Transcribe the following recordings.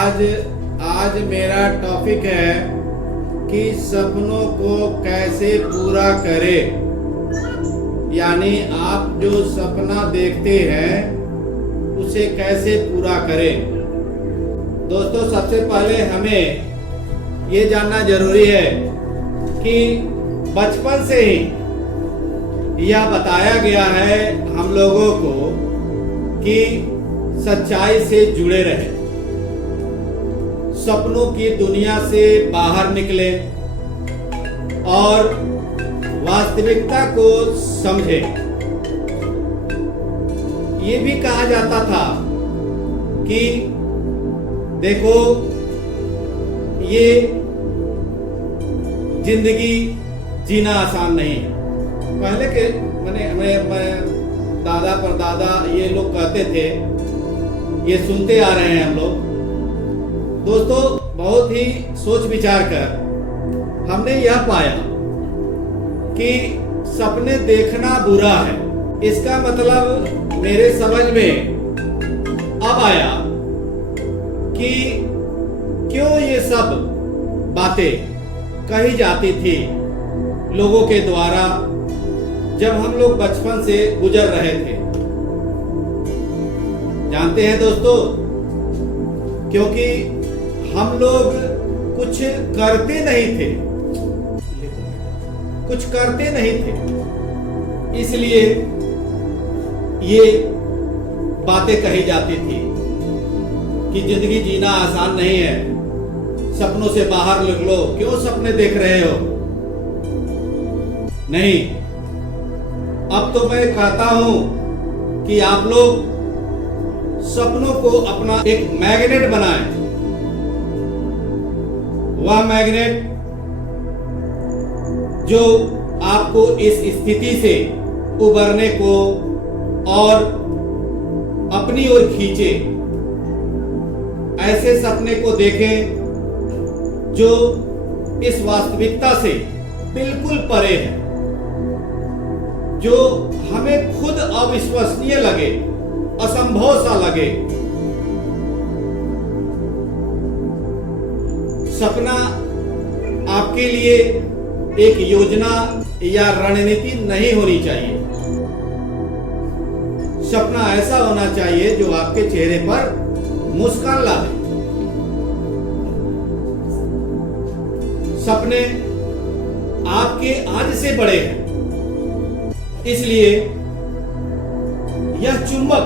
आज आज मेरा टॉपिक है कि सपनों को कैसे पूरा करें। यानी आप जो सपना देखते हैं उसे कैसे पूरा करें। दोस्तों, सबसे पहले हमें ये जानना जरूरी है कि बचपन से ही यह बताया गया है हम लोगों को कि सच्चाई से जुड़े रहें, सपनों की दुनिया से बाहर निकले और वास्तविकता को समझें। ये भी कहा जाता था कि देखो, ये जिंदगी जीना आसान नहीं है। पहले के मैं दादा परदादा ये लोग कहते थे, ये सुनते आ रहे हैं हम लोग। दोस्तों, बहुत ही सोच विचार कर हमने यह पाया कि सपने देखना बुरा है। इसका मतलब मेरे समझ में अब आया कि क्यों ये सब बातें कही जाती थी लोगों के द्वारा जब हम लोग बचपन से गुजर रहे थे। जानते हैं दोस्तों, क्योंकि हम लोग कुछ करते नहीं थे, इसलिए ये बातें कही जाती थी कि जिंदगी जीना आसान नहीं है, सपनों से बाहर निकलो, क्यों सपने देख रहे हो। नहीं, अब तो मैं कहता हूं कि आप लोग सपनों को अपना एक मैग्नेट बनाएं। वह मैग्नेट जो आपको इस स्थिति से उबरने को और अपनी ओर खींचे। ऐसे सपने को देखें जो इस वास्तविकता से बिल्कुल परे है, जो हमें खुद अविश्वसनीय लगे, असंभव सा लगे। सपना आपके लिए एक योजना या रणनीति नहीं होनी चाहिए। सपना ऐसा होना चाहिए जो आपके चेहरे पर मुस्कान ला दे। सपने आपके आज से बड़े हैं, इसलिए यह चुंबक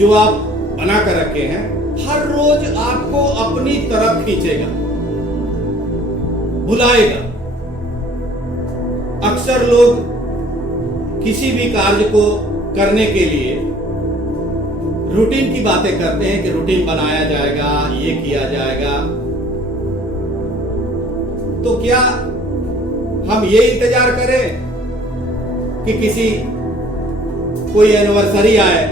जो आप बना कर रखे हैं हर रोज आपको अपनी तरफ खींचेगा, बुलाएगा। अक्सर लोग किसी भी कार्य को करने के लिए रूटीन की बातें करते हैं कि रूटीन बनाया जाएगा, ये किया जाएगा। तो क्या हम ये इंतजार करें कि कोई एनिवर्सरी आए,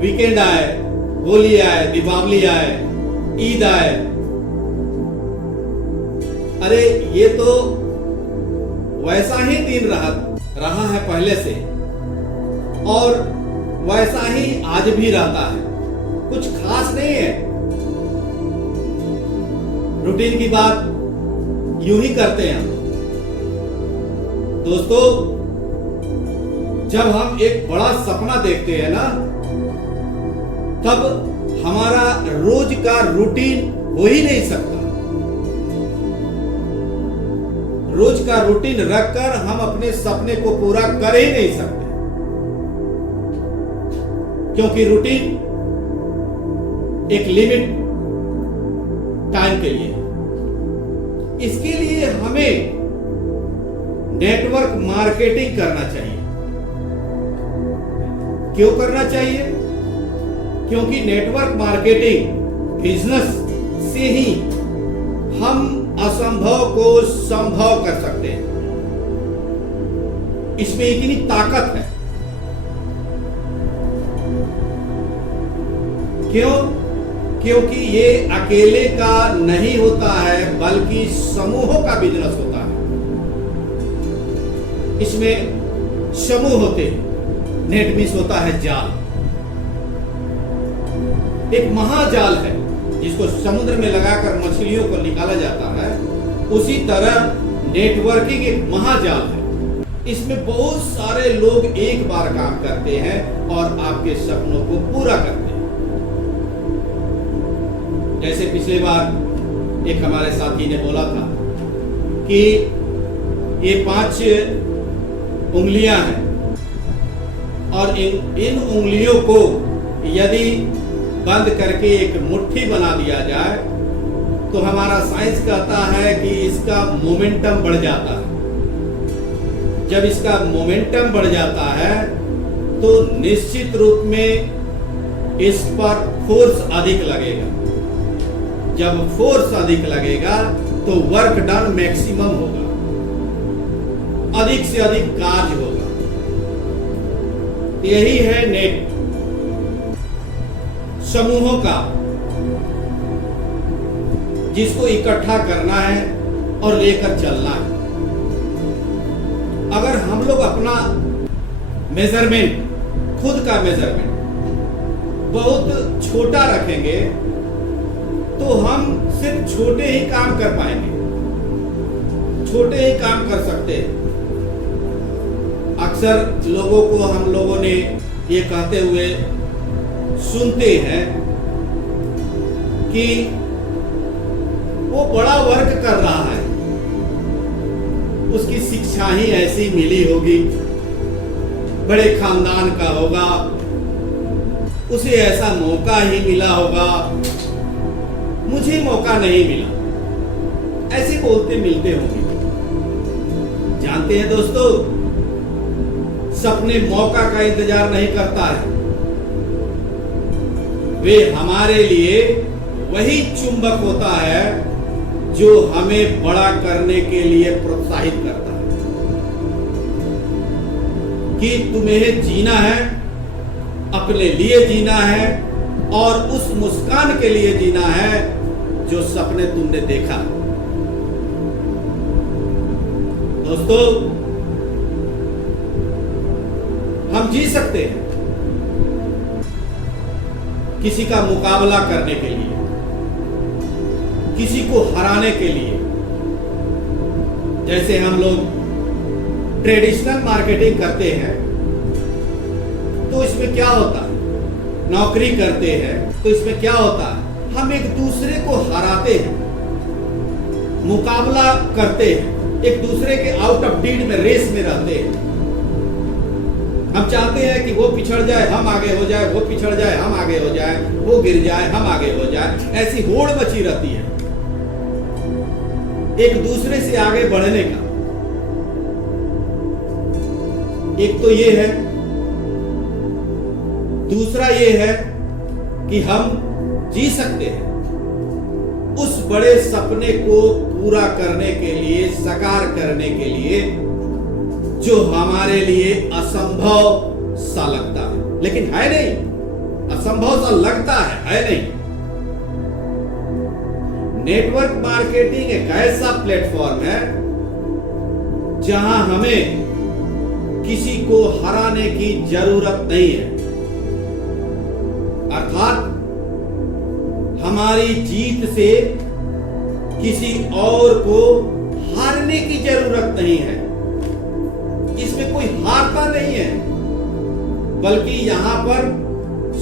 वीकेंड आए, होली आए, दीपावली आए, ईद आए? अरे ये तो वैसा ही दिन रहा है पहले से, और वैसा ही आज भी रहता है, कुछ खास नहीं है। रूटीन की बात यूं ही करते हैं हम। दोस्तों, जब हम एक बड़ा सपना देखते हैं ना, तब हमारा रोज का रूटीन हो ही नहीं सकता। रोज का रूटीन रखकर हम अपने सपने को पूरा कर ही नहीं सकते, क्योंकि रूटीन एक लिमिट टाइम के लिए है। इसके लिए हमें नेटवर्क मार्केटिंग करना चाहिए। क्यों करना चाहिए? क्योंकि नेटवर्क मार्केटिंग बिजनेस से ही हम असंभव को संभव कर सकते हैं। इसमें इतनी ताकत है। क्यों? क्योंकि ये अकेले का नहीं होता है, बल्कि समूहों का बिजनेस होता है। इसमें समूह होते हैं। नेट मीन्स होता है जाल, एक महाजाल है जिसको समुद्र में लगाकर मछलियों को निकाला जाता है, उसी तरह नेटवर्किंग एक महाजाल है। इसमें बहुत सारे लोग एक बार काम करते हैं और आपके सपनों को पूरा करते हैं। जैसे पिछले बार एक हमारे साथी ने बोला था कि ये 5 उंगलियां हैं और इन उंगलियों को यदि बंद करके एक मुट्ठी बना दिया जाए तो हमारा साइंस कहता है कि इसका मोमेंटम बढ़ जाता है। जब इसका मोमेंटम बढ़ जाता है तो निश्चित रूप में इस पर फोर्स अधिक लगेगा। जब फोर्स अधिक लगेगा तो वर्क डन मैक्सिमम होगा, अधिक से अधिक कार्य होगा। यही है नेट समूहों का, जिसको इकट्ठा करना है और लेकर चलना है। अगर हम लोग अपना मेजरमेंट, खुद का मेजरमेंट बहुत छोटा रखेंगे तो हम सिर्फ छोटे ही काम कर पाएंगे, छोटे ही काम कर सकते हैं। अक्सर लोगों को हम लोगों ने ये कहते हुए सुनते हैं कि वो बड़ा वर्क कर रहा है, उसकी शिक्षा ही ऐसी मिली होगी, बड़े खानदान का होगा, उसे ऐसा मौका ही मिला होगा, मुझे मौका नहीं मिला, ऐसे बोलते मिलते होंगे। जानते हैं दोस्तों, सपने मौका का इंतजार नहीं करता है, वे हमारे लिए वही चुंबक होता है जो हमें बड़ा करने के लिए प्रोत्साहित करता है कि तुम्हें जीना है, अपने लिए जीना है और उस मुस्कान के लिए जीना है जो सपने तुमने देखा। दोस्तों, हम जी सकते हैं किसी का मुकाबला करने के लिए, किसी को हराने के लिए। जैसे हम लोग ट्रेडिशनल मार्केटिंग करते हैं तो इसमें क्या होता है, नौकरी करते हैं तो इसमें क्या होता है, हम एक दूसरे को हराते हैं, मुकाबला करते हैं, एक दूसरे के आउट ऑफ डीड में, रेस में रहते हैं। हम चाहते हैं कि वो पिछड़ जाए हम आगे हो जाए, वो पिछड़ जाए हम आगे हो जाए, वो गिर जाए हम आगे हो जाए। ऐसी होड़ मची रहती है एक दूसरे से आगे बढ़ने का। एक तो ये है, दूसरा ये है कि हम जी सकते हैं उस बड़े सपने को पूरा करने के लिए, साकार करने के लिए, जो हमारे लिए असंभव सा लगता है, लेकिन है नहीं। असंभव सा लगता है नहीं। नेटवर्क मार्केटिंग एक ऐसा प्लेटफॉर्म है जहां हमें किसी को हराने की जरूरत नहीं है, अर्थात हमारी जीत से किसी और को हारने की जरूरत नहीं है। इसमें कोई हारता नहीं है, बल्कि यहां पर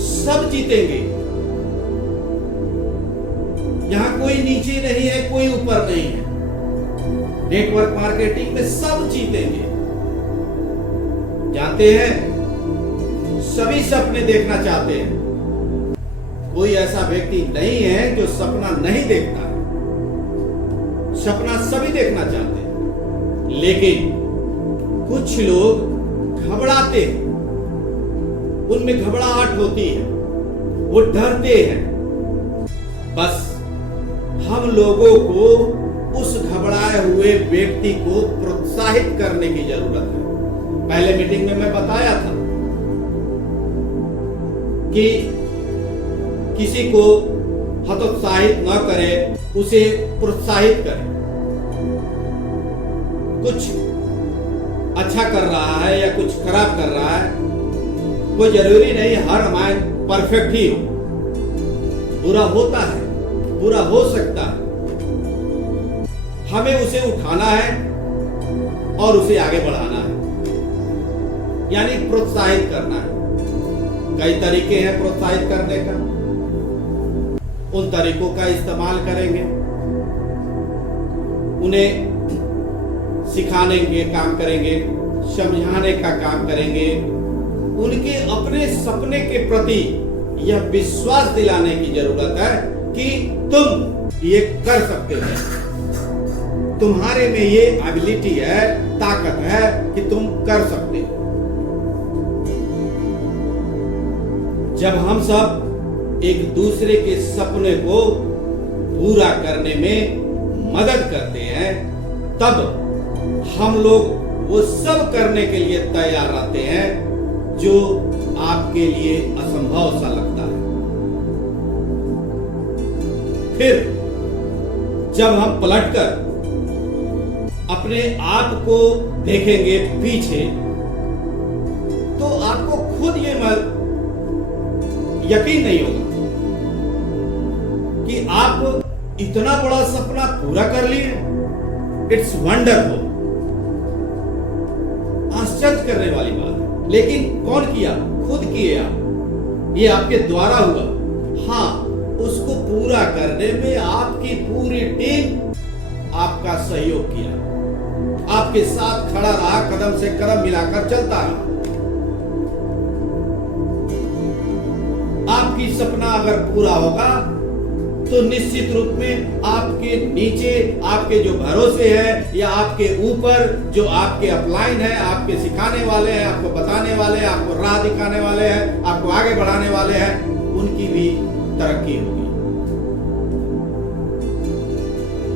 सब जीतेंगे। यहां कोई नीचे नहीं है, कोई ऊपर नहीं है। नेटवर्क मार्केटिंग में सब जीतेंगे। जानते हैं, सभी सपने देखना चाहते हैं। कोई ऐसा व्यक्ति नहीं है जो सपना नहीं देखता है। सपना सभी देखना चाहते हैं, लेकिन कुछ लोग घबराते हैं, उनमें घबराहट होती है, वो डरते हैं। बस हम लोगों को उस घबराए हुए व्यक्ति को प्रोत्साहित करने की जरूरत है। पहले मीटिंग में मैं बताया था कि किसी को हतोत्साहित न करें, उसे प्रोत्साहित करें। कुछ अच्छा कर रहा है या कुछ खराब कर रहा है, वो जरूरी नहीं हर माइंड परफेक्ट ही हो। बुरा होता है, पूरा हो सकता है, हमें उसे उठाना है और उसे आगे बढ़ाना है, यानी प्रोत्साहित करना है। कई तरीके हैं प्रोत्साहित करने का, उन तरीकों का इस्तेमाल करेंगे, उन्हें सिखाने के काम करेंगे, समझाने का काम करेंगे, उनके अपने सपने के प्रति यह विश्वास दिलाने की जरूरत है कि तुम ये कर सकते हो, तुम्हारे में ये एबिलिटी है, ताकत है कि तुम कर सकते हो। जब हम सब एक दूसरे के सपने को पूरा करने में मदद करते हैं, तब हम लोग वो सब करने के लिए तैयार रहते हैं जो आपके लिए असंभव सा लगता है। फिर जब हम पलटकर अपने आप को देखेंगे पीछे, तो आपको खुद ये यकीन नहीं होगा कि आप इतना बड़ा सपना पूरा कर लिए। इट्स वंडरफुल, आश्चर्य करने वाली बात है। लेकिन कौन किया? खुद किए आप, ये आपके द्वारा हुआ। हाँ, उसको पूरा करने में आपकी पूरी टीम आपका सहयोग किया, आपके साथ खड़ा रहा, कदम से कदम मिलाकर चलता रहा। आपकी सपना अगर पूरा होगा तो निश्चित रूप में आपके नीचे आपके जो भरोसे हैं या आपके ऊपर जो आपके अपलाइन है, आपके सिखाने वाले हैं, आपको बताने वाले हैं, आपको राह दिखाने वाले हैं, आपको आगे बढ़ाने वाले हैं, उनकी भी तरक्की होगी।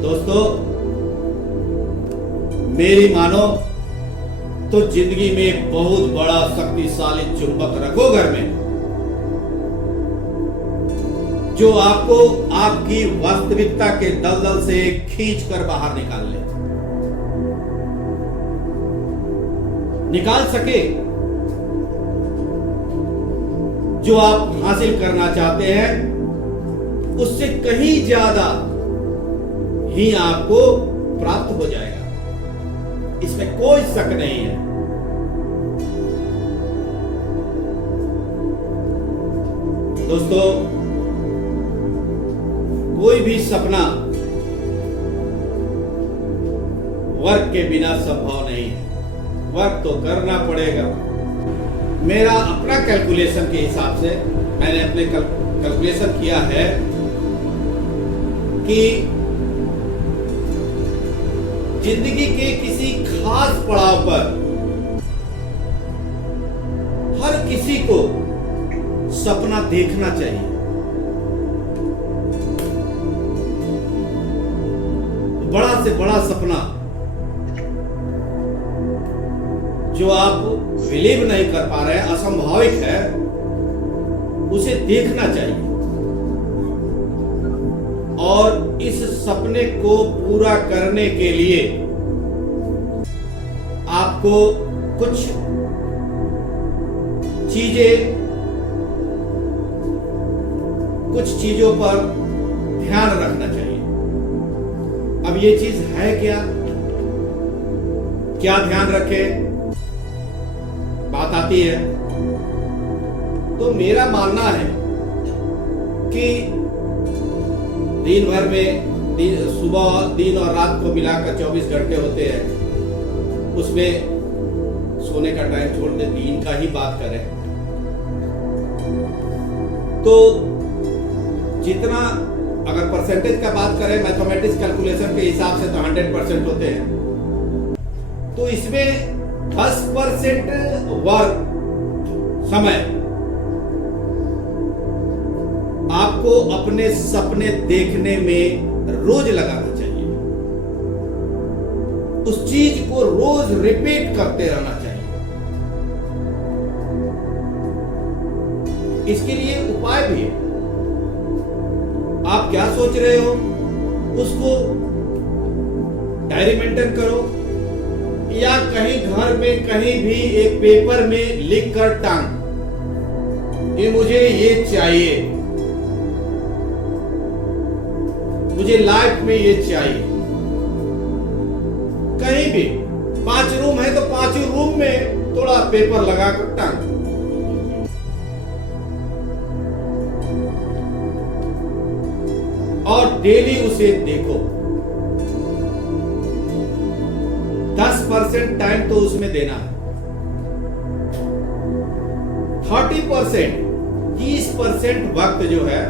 दोस्तों, मेरी मानो तो जिंदगी में बहुत बड़ा शक्तिशाली चुंबक रखो घर में, जो आपको आपकी वास्तविकता के दलदल से खींचकर बाहर निकाल सके। जो आप हासिल करना चाहते हैं उससे कहीं ज्यादा ही आपको प्राप्त हो जाएगा, इसमें कोई शक नहीं है। दोस्तों, कोई भी सपना वर्क के बिना संभव नहीं है, वर्क तो करना पड़ेगा। मेरा अपना कैलकुलेशन के हिसाब से मैंने अपने कैलकुलेशन किया है कि जिंदगी के किसी खास पड़ाव पर हर किसी को सपना देखना चाहिए। बड़ा से बड़ा सपना जो आप बिलीव नहीं कर पा रहे हैं, असंभाविक है, उसे देखना चाहिए और इस सपने को पूरा करने के लिए आपको कुछ चीजों पर ध्यान रखना चाहिए। अब ये चीज है क्या ध्यान रखें, बात आती है। तो मेरा मानना है कि दिन भर में सुबह, दिन और रात को मिलाकर 24 घंटे होते हैं, उसमें सोने का टाइम छोड़ दे, दिन का ही बात करें तो जितना, अगर परसेंटेज का बात करें मैथमेटिक्स कैलकुलेशन के हिसाब से तो 100% होते हैं, तो इसमें 10% वर्क समय आपको अपने सपने देखने में रोज लगाना चाहिए। उस चीज को रोज रिपीट करते रहना चाहिए। इसके लिए उपाय भी है। आप क्या सोच रहे हो उसको डायरी मेंटेन करो या कहीं घर में कहीं भी एक पेपर में लिख कर टांग, ये मुझे ये चाहिए। मुझे लाइफ में ये चाहिए। कहीं भी 5 रूम है तो 5 रूम में थोड़ा पेपर लगा कर टांग, और डेली उसे देखो। 10% टाइम तो उसमें देना है। 30% वक्त जो है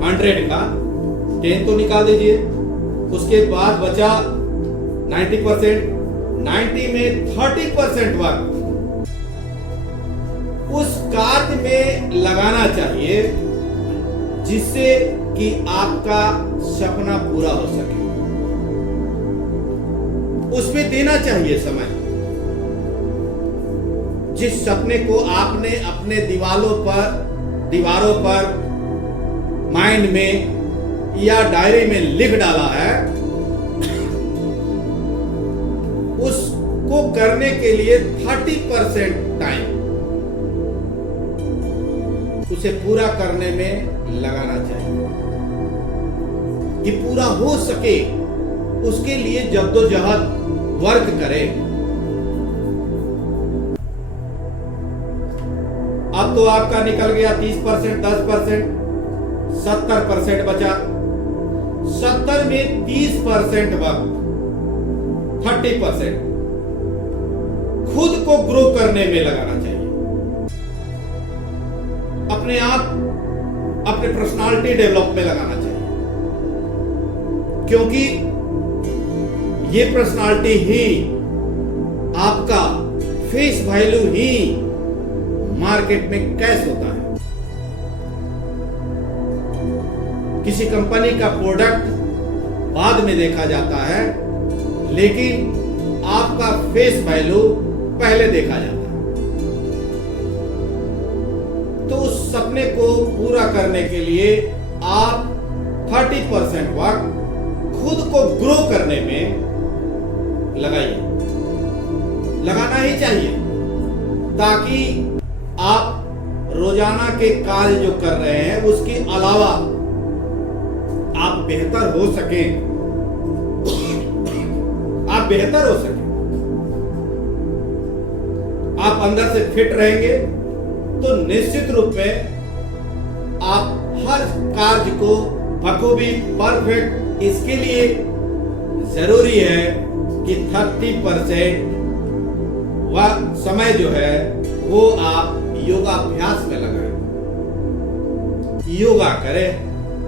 100 का 10 तो निकाल दीजिए। उसके बाद बचा 90%। 90 में 30% वक्त उस कार्य में लगाना चाहिए जिससे कि आपका सपना पूरा हो सके। उसमें देना चाहिए समय। जिस सपने को आपने अपने दीवारों पर माइंड में या डायरी में लिख डाला है, उसको करने के लिए 30% टाइम उसे पूरा करने में लगाना चाहिए कि पूरा हो सके। उसके लिए जद्दोजहद वर्क करें। अब तो आपका निकल गया 30%, 10%, 70% बचा। 70 में 30% वक्त, 30% खुद को ग्रो करने में लगाना चाहिए। अपने आप, अपने पर्सनालिटी डेवलप में लगाना चाहिए, क्योंकि ये पर्सनालिटी ही आपका फेस वैल्यू ही मार्केट में कैश होता है। किसी कंपनी का प्रोडक्ट बाद में देखा जाता है, लेकिन आपका फेस वैल्यू पहले देखा जाता है। तो उस सपने को पूरा करने के लिए आप 30% वक्त खुद को ग्रो करने में लगाइए। लगाना ही चाहिए, ताकि आप रोजाना के कार्य जो कर रहे हैं उसके अलावा आप बेहतर हो सकें। आप बेहतर हो सकें, आप अंदर से फिट रहेंगे तो निश्चित रूप में आप हर कार्य को बखूबी परफेक्ट। इसके लिए जरूरी है कि 30% वह समय जो है वो आप योगाभ्यास में लगाएं। योगा करें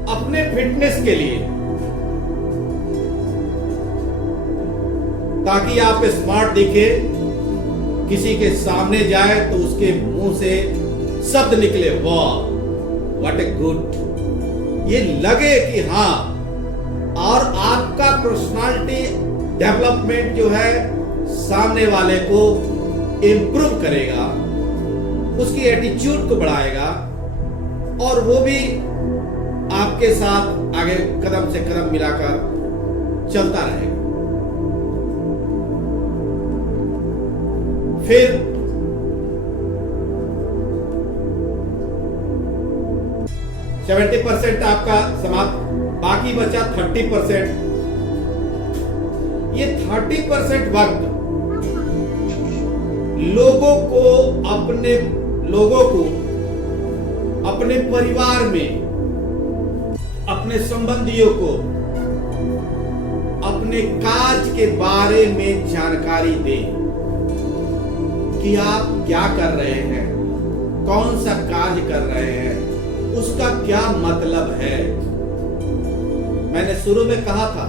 अपने फिटनेस के लिए, ताकि आप स्मार्ट दिखे। किसी के सामने जाए तो उसके मुंह से शब्द निकले, वाह व्हाट ए गुड, ये लगे कि हाँ। और आपका पर्सनालिटी डेवलपमेंट जो है सामने वाले को इंप्रूव करेगा, उसकी एटीट्यूड को बढ़ाएगा, और वो भी आपके साथ आगे कदम से कदम मिलाकर चलता रहेगा। फिर 70% आपका समाप्त, बाकी बचा 30%। ये 30% वक्त लोगों को अपने परिवार में, अपने संबंधियों को अपने कार्य के बारे में जानकारी दें कि आप क्या कर रहे हैं, कौन सा कार्य कर रहे हैं, उसका क्या मतलब है। मैंने शुरू में कहा था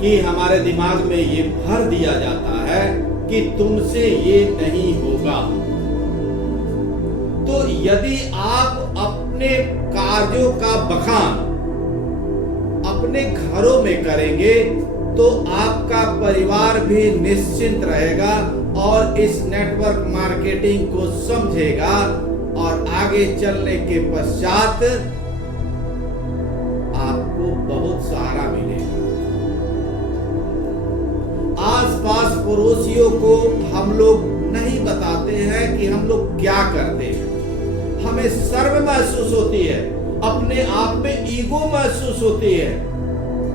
कि हमारे दिमाग में ये भर दिया जाता है कि तुमसे ये नहीं होगा। तो यदि आप अपने कार्यों का बखान अपने घरों में करेंगे तो आपका परिवार भी निश्चिंत रहेगा और इस नेटवर्क मार्केटिंग को समझेगा, और आगे चलने के पश्चात आपको बहुत सहारा मिलेगा। आसपास पड़ोसियों को हम लोग नहीं बताते हैं कि हम लोग क्या करते हैं। हमें शर्म महसूस होती है, अपने आप में ईगो महसूस होती है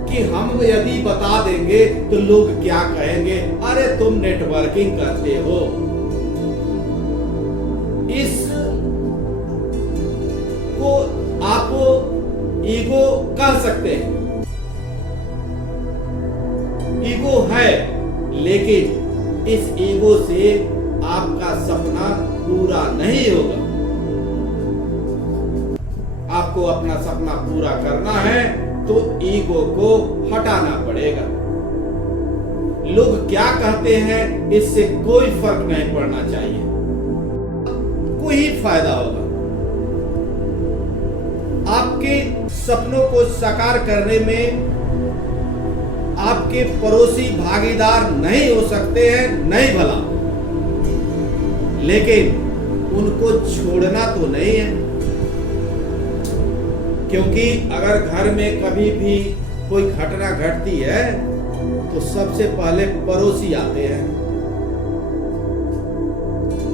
कि हम यदि बता देंगे तो लोग क्या कहेंगे, अरे तुम नेटवर्किंग करते हो। इस को आप ईगो कह सकते हैं, ईगो है, लेकिन इस ईगो से आपका सपना पूरा नहीं होगा। आपको अपना सपना पूरा करना है तो ईगो को हटाना पड़ेगा। लोग क्या कहते हैं इससे कोई फर्क नहीं पड़ना चाहिए, कोई फायदा होगा। आपके सपनों को साकार करने में आपके पड़ोसी भागीदार नहीं हो सकते हैं, नहीं भला, लेकिन उनको छोड़ना तो नहीं है। क्योंकि अगर घर में कभी भी कोई घटना घटती है तो सबसे पहले पड़ोसी आते हैं।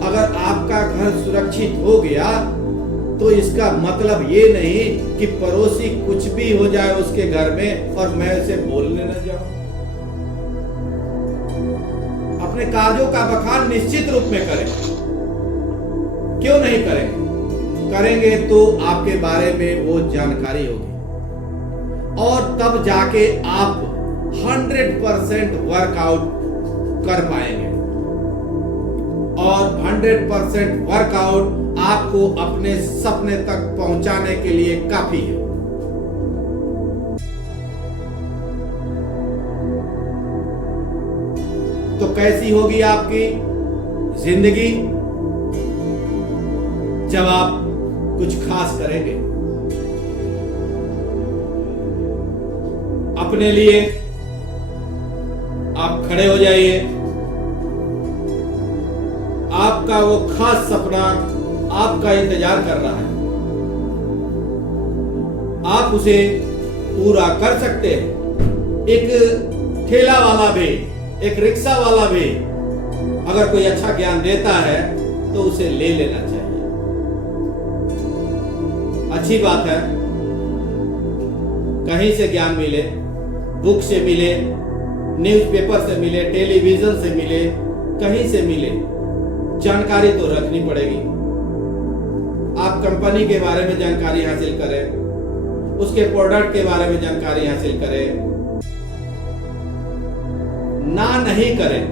अगर आपका घर सुरक्षित हो गया तो इसका मतलब ये नहीं कि पड़ोसी कुछ भी हो जाए उसके घर में और मैं उसे बोलने न जाऊं। अपने कार्यों का बखान निश्चित रूप में करें, क्यों नहीं करेंगे? करेंगे तो आपके बारे में वो जानकारी होगी और तब जाके आप 100% वर्कआउट कर पाएंगे। और 100% वर्कआउट आपको अपने सपने तक पहुंचाने के लिए काफी है। तो कैसी होगी आपकी जिंदगी जब आप कुछ खास करेंगे? अपने लिए आप खड़े हो जाइए। आपका वो खास सपना आपका इंतजार कर रहा है, आप उसे पूरा कर सकते हैं। एक ठेला वाला भी, एक रिक्शा वाला भी अगर कोई अच्छा ज्ञान देता है तो उसे ले लेना चाहिए। अच्छी बात है, कहीं से ज्ञान मिले, बुक से मिले, न्यूज़पेपर से मिले, टेलीविजन से मिले, कहीं से मिले, जानकारी to रखनी पड़ेगी। आप कंपनी के बारे में जानकारी हासिल करें, उसके प्रोडक्ट के बारे में जानकारी हासिल करें, ना नहीं करें,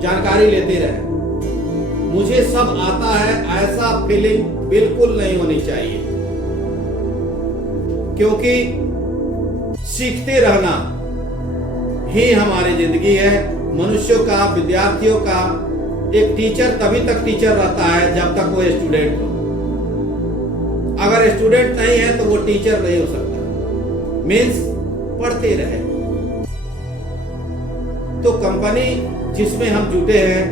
जानकारी लेते रहें। मुझे सब आता है ऐसा फीलिंग बिल्कुल नहीं होनी चाहिए, क्योंकि सीखते रहना ही हमारी जिंदगी है। मनुष्यों का, विद्यार्थियों का, एक टीचर तभी तक टीचर रहता है जब तक वो स्टूडेंट हो। अगर स्टूडेंट नहीं है तो वो टीचर नहीं हो सकता। मीन्स पढ़ते रहे। तो कंपनी जिसमें हम जुटे हैं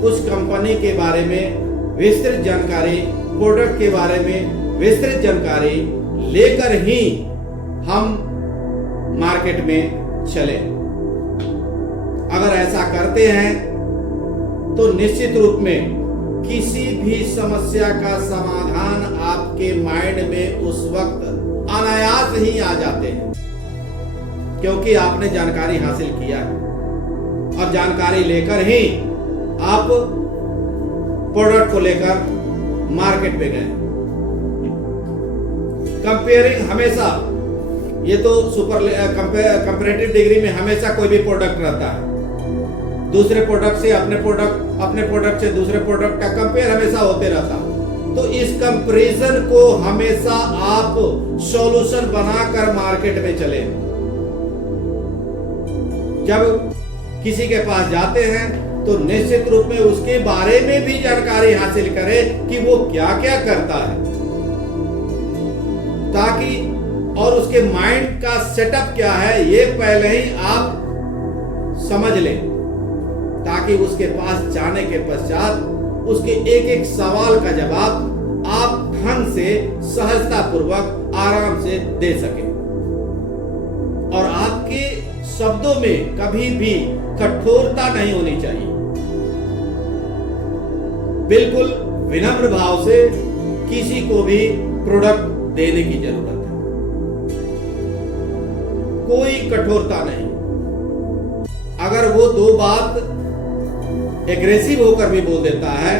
उस कंपनी के बारे में विस्तृत जानकारी, प्रोडक्ट के बारे में विस्तृत जानकारी लेकर ही हम मार्केट में चले। अगर ऐसा करते हैं तो निश्चित रूप में किसी भी समस्या का समाधान आपके माइंड में उस वक्त अनायास ही आ जाते हैं, क्योंकि आपने जानकारी हासिल किया है और जानकारी लेकर ही आप प्रोडक्ट को लेकर मार्केट पे गए। कंपेयरिंग हमेशा, ये तो कंपैरेटिव डिग्री में हमेशा कोई भी प्रोडक्ट रहता है, दूसरे प्रोडक्ट से अपने प्रोडक्ट से दूसरे प्रोडक्ट का कंपेयर हमेशा होते रहता। तो इस कंपैरिजन को हमेशा आप सॉल्यूशन बनाकर मार्केट में चले। जब किसी के पास जाते हैं तो निश्चित रूप में उसके बारे में भी जानकारी हासिल करें कि वो क्या क्या करता है, ताकि और उसके माइंड का सेटअप क्या है ये पहले ही आप समझ लें, ताकि उसके पास जाने के पश्चात उसके एक एक सवाल का जवाब आप ढंग से, सहजता पूर्वक, आराम से दे सके और आपके शब्दों में कभी भी कठोरता नहीं होनी चाहिए। बिल्कुल विनम्र भाव से किसी को भी प्रोडक्ट देने की जरूरत है। कोई कठोरता नहीं। अगर वो दो बात एग्रेसिव होकर भी बोल देता है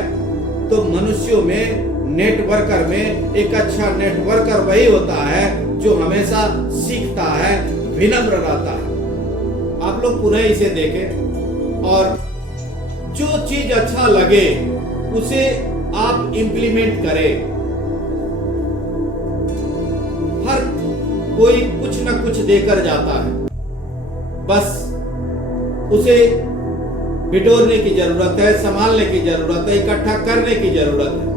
तो मनुष्यों में, नेटवर्कर में एक अच्छा नेटवर्कर वही होता है जो हमेशा सीखता है, विनम्र रहता है। आप लोग पुनः इसे देखें और जो चीज अच्छा लगे उसे आप इंप्लीमेंट करें। हर कोई कुछ ना कुछ देकर जाता है, बस उसे बिटोरने की जरूरत है, संभालने की जरूरत है, इकट्ठा करने की जरूरत है।